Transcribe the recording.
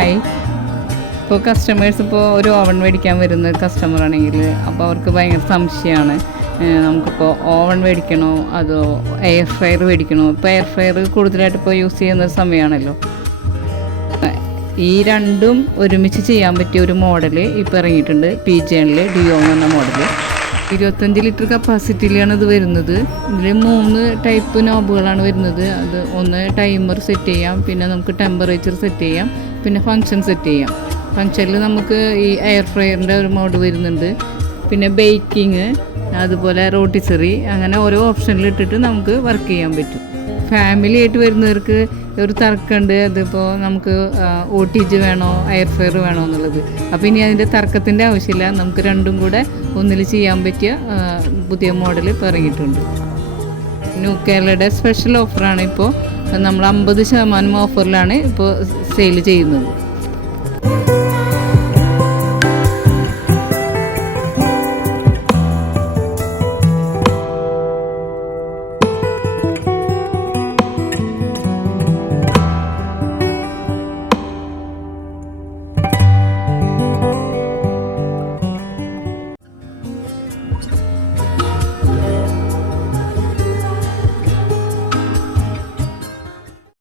Hi ഇപ്പോൾ customers ഇപ്പോൾ ഒരു ഓവൺ മേടിക്കാൻ വരുന്ന കസ്റ്റമർ ആണെങ്കിൽ അപ്പോൾ അവർക്ക് ഭയങ്കര സംശയമാണ്. നമുക്കിപ്പോൾ ഓവൺ മേടിക്കണോ? അതോ എയർ ഫ്രയർ മേടിക്കണോ? ഇപ്പോൾ എയർ ഫ്രയർ കൂടുതലായിട്ട് ഇപ്പോൾ യൂസ് ചെയ്യുന്ന സമയമാണല്ലോ. ഈ രണ്ടും ഒരുമിച്ച് ചെയ്യാൻ പറ്റിയ ഒരു മോഡൽ ഇപ്പോൾ ഇറങ്ങിയിട്ടുണ്ട്. പി ജെണിൽ ഡിയോ എന്ന മോഡൽ ഇരുപത്തഞ്ച് ലിറ്റർ കപ്പാസിറ്റിയിലാണ് ഇത് വരുന്നത്. ഇതിൽ മൂന്ന് ടൈപ്പ് നോബുകളാണ് വരുന്നത്. അത് ഒന്ന് ടൈമർ സെറ്റ് ചെയ്യാം. പിന്നെ നമുക്ക് ടെമ്പറേച്ചർ സെറ്റ് ചെയ്യാം. പിന്നെ ഫങ്ഷൻ സെറ്റ് ചെയ്യാം. ഫങ്ഷനിൽ നമുക്ക് ഈ എയർ ഫ്രയറിന്റെ ഒരു മോഡ് വരുന്നുണ്ട്. പിന്നെ ബേക്കിങ് അതുപോലെ റോട്ടിസറി അങ്ങനെ ഓരോ ഓപ്ഷനിൽ ഇട്ടിട്ട് നമുക്ക് വർക്ക് ചെയ്യാൻ പറ്റും. ഫാമിലി ആയിട്ട് വരുന്നവർക്ക് ഒരു തർക്കമുണ്ട് അതിപ്പോൾ നമുക്ക് ഒ ടി ജി വേണോ എയർ ഫെയർ വേണോ എന്നുള്ളത്. അപ്പോൾ ഇനി അതിന്റെ തർക്കത്തിന്റെ ആവശ്യമില്ല. നമുക്ക് രണ്ടും കൂടെ ഒന്നിൽ ചെയ്യാൻ പറ്റിയ പുതിയ മോഡൽ ഇപ്പോൾ ഇറങ്ങിയിട്ടുണ്ട്. ന്യൂ കേരളയുടെ സ്പെഷ്യൽ ഓഫറാണ് ഇപ്പോൾ നമ്മൾ അമ്പത് ശതമാനം ഓഫറിലാണ് ഇപ്പോൾ സെയിൽ ചെയ്യുന്നത്.